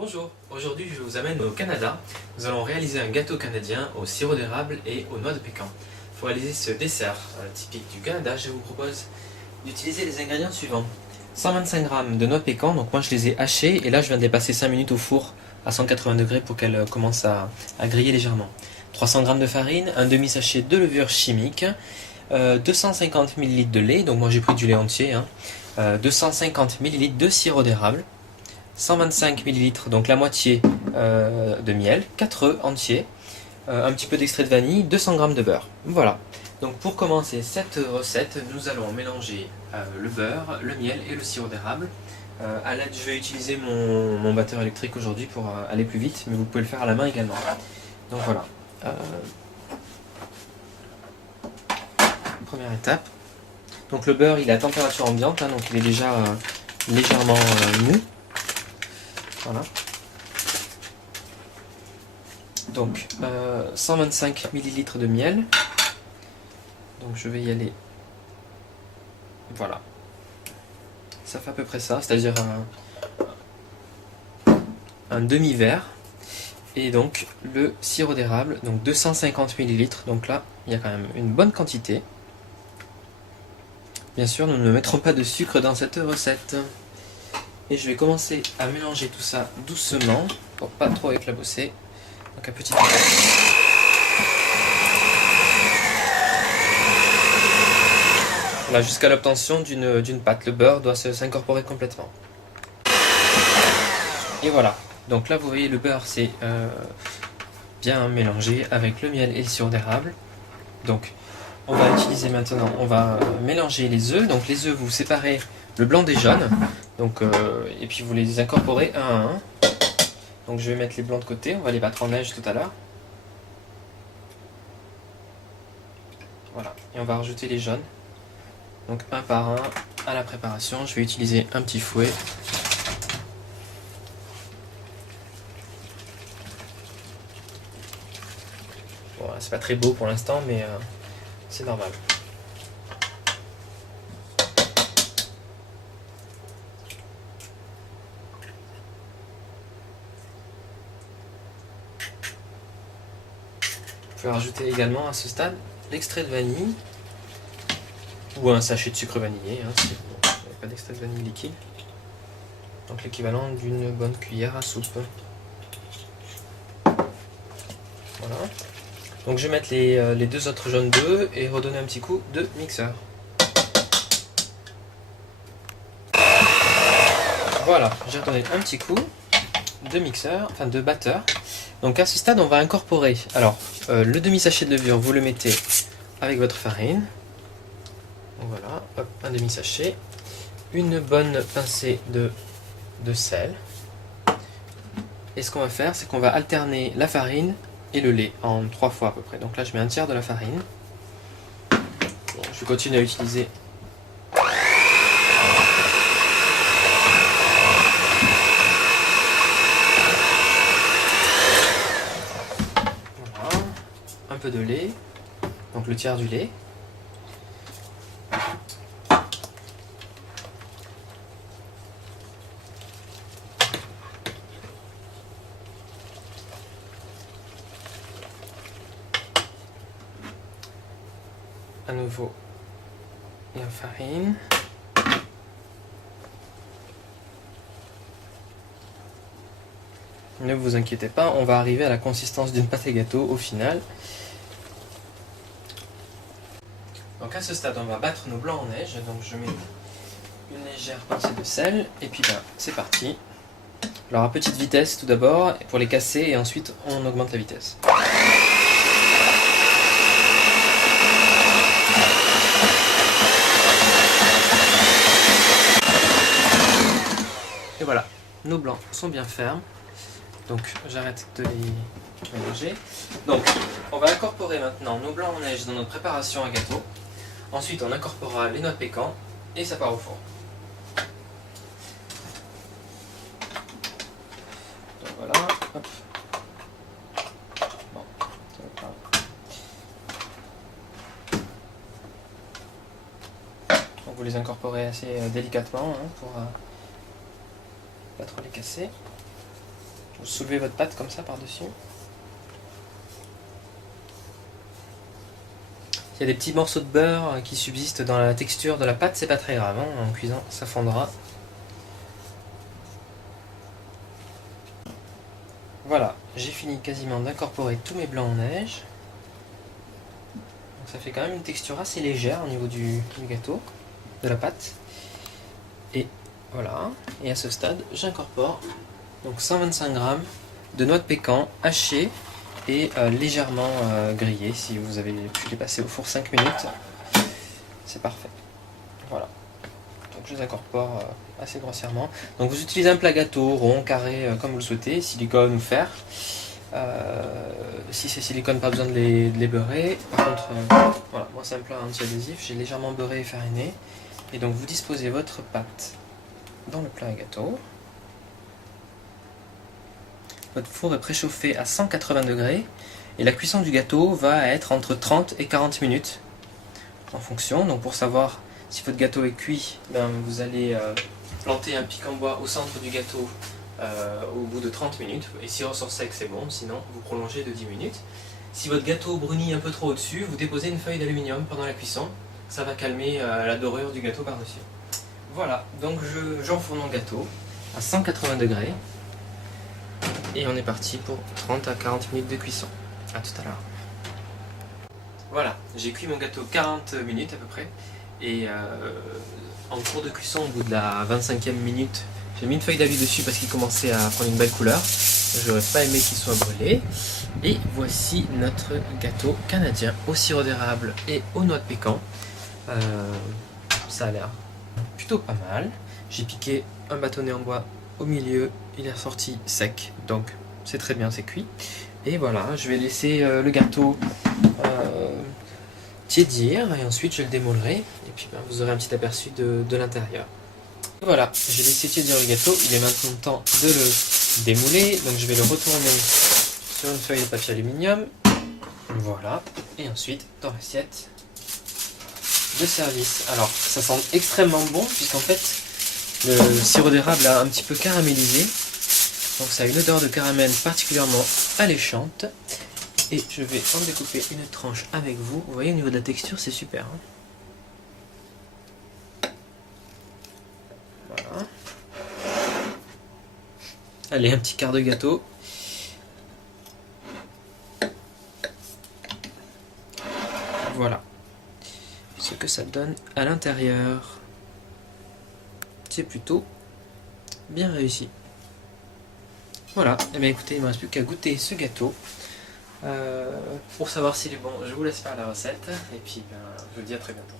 Bonjour, aujourd'hui je vous amène au Canada. Nous allons réaliser un gâteau canadien au sirop d'érable et aux noix de pécan. Pour réaliser ce dessert typique du Canada, je vous propose d'utiliser les ingrédients suivants. 125 g de noix de pécan, donc moi je les ai hachées et là je viens de les passer 5 minutes au four à 180 degrés pour qu'elles commencent à griller légèrement. 300 g de farine, un demi-sachet de levure chimique, 250 ml de lait, donc moi j'ai pris du lait entier, 250 ml de sirop d'érable, 125 ml, donc la moitié de miel, 4 œufs entiers, un petit peu d'extrait de vanille, 200 g de beurre. Voilà. Donc pour commencer cette recette, nous allons mélanger le beurre, le miel et le sirop d'érable. À l'aide, je vais utiliser mon batteur électrique aujourd'hui pour aller plus vite, mais vous pouvez le faire à la main également. Donc voilà. Première étape. Donc le beurre, il est à température ambiante, donc il est déjà légèrement mou. Voilà. Donc 125 ml de miel. Donc je vais y aller. Voilà. Ça fait à peu près ça, c'est-à-dire un demi-verre. Et donc le sirop d'érable, donc 250 ml. Donc là, il y a quand même une bonne quantité. Bien sûr, nous ne mettrons pas de sucre dans cette recette. Et je vais commencer à mélanger tout ça doucement pour pas trop éclabousser. Donc un petit peu. Voilà, jusqu'à l'obtention d'une pâte. Le beurre doit s'incorporer complètement. Et voilà. Donc là, vous voyez, le beurre c'est bien mélangé avec le miel et le sirop d'érable. Donc, on va utiliser maintenant, on va mélanger les œufs. Donc les œufs, vous séparez le blanc des jaunes. Donc, et puis vous les incorporez un à un. Donc je vais mettre les blancs de côté, on va les battre en neige tout à l'heure. Voilà, et on va rajouter les jaunes. Donc un par un à la préparation, je vais utiliser un petit fouet. Bon, c'est pas très beau pour l'instant, mais c'est normal. Vous pouvez rajouter également à ce stade l'extrait de vanille ou un sachet de sucre vanillé, si vous n'avez pas d'extrait de vanille liquide. Donc l'équivalent d'une bonne cuillère à soupe. Voilà. Donc je vais mettre les deux autres jaunes d'œufs et redonner un petit coup de mixeur. Voilà, j'ai redonné un petit coup de mixeur, enfin de batteur. Donc à ce stade, on va incorporer le demi-sachet de levure, vous le mettez avec votre farine. Donc voilà, hop, un demi-sachet. Une bonne pincée de sel. Et ce qu'on va faire, c'est qu'on va alterner la farine et le lait en 3 fois à peu près. Donc là, je mets un tiers de la farine. Bon, je continue à utiliser. Voilà. Un peu de lait. Donc le tiers du lait. À nouveau la farine. Ne vous inquiétez pas, on va arriver à la consistance d'une pâte à gâteau au final. Donc à ce stade, on va battre nos blancs en neige. Donc je mets une légère pincée de sel et puis c'est parti. Alors à petite vitesse tout d'abord pour les casser et ensuite on augmente la vitesse. Et voilà, nos blancs sont bien fermes. Donc j'arrête de les mélanger. Donc on va incorporer maintenant nos blancs en neige dans notre préparation à gâteau. Ensuite on incorporera les noix de pécan et ça part au four. Donc voilà, hop. Bon, donc vous les incorporez assez délicatement pour pas trop les casser. Vous soulevez votre pâte comme ça par-dessus. Il y a des petits morceaux de beurre qui subsistent dans la texture de la pâte, c'est pas très grave, hein, en cuisant ça fondra. Voilà, j'ai fini quasiment d'incorporer tous mes blancs en neige. Donc ça fait quand même une texture assez légère au niveau du gâteau, de la pâte. Et voilà, et à ce stade, j'incorpore donc 125 g de noix de pécan hachées et légèrement grillées. Si vous avez pu les passer au four 5 minutes, c'est parfait. Voilà, donc je les incorpore assez grossièrement. Donc vous utilisez un plat gâteau, rond, carré, comme vous le souhaitez, silicone ou fer. Si c'est silicone, pas besoin de les beurrer. Par contre, voilà, moi c'est un plat anti-adhésif, j'ai légèrement beurré et fariné. Et donc vous disposez votre pâte dans le plat à gâteau. Votre four est préchauffé à 180 degrés et la cuisson du gâteau va être entre 30 et 40 minutes en fonction. Donc pour savoir si votre gâteau est cuit, ben vous allez planter un pic en bois au centre du gâteau au bout de 30 minutes. Et s'il ressort sec, c'est bon, sinon vous prolongez de 10 minutes. Si votre gâteau brunit un peu trop au-dessus, vous déposez une feuille d'aluminium pendant la cuisson. Ça va calmer la dorure du gâteau par-dessus. Voilà, donc j'enfourne mon gâteau à 180 degrés. Et on est parti pour 30 à 40 minutes de cuisson. A tout à l'heure. Voilà, j'ai cuit mon gâteau 40 minutes à peu près. Et en cours de cuisson, au bout de la 25e minute, j'ai mis une feuille d'alu dessus parce qu'il commençait à prendre une belle couleur. J'aurais pas aimé qu'il soit brûlé. Et voici notre gâteau canadien au sirop d'érable et aux noix de pécan. Ça a l'air plutôt pas mal. J'ai piqué un bâtonnet en bois au milieu, il est ressorti sec, donc c'est très bien, c'est cuit. Et voilà, je vais laisser le gâteau tiédir et ensuite je le démôlerai. Et puis ben, vous aurez un petit aperçu de l'intérieur. Voilà, j'ai laissé tiédir le gâteau, il est maintenant temps de le démouler. Donc je vais le retourner sur une feuille de papier aluminium. Voilà, et ensuite dans l'assiette de service. Alors ça sent extrêmement bon puisqu'en fait le sirop d'érable a un petit peu caramélisé, donc ça a une odeur de caramel particulièrement alléchante. Et je vais en découper une tranche avec vous. Vous voyez au niveau de la texture, c'est super. Hein, voilà. Allez, un petit quart de gâteau. Voilà ce que ça donne à l'intérieur. C'est plutôt bien réussi. Voilà, et bien écoutez, il ne me reste plus qu'à goûter ce gâteau. Pour savoir s'il est bon, je vous laisse faire la recette. Et puis, ben, je vous dis à très bientôt.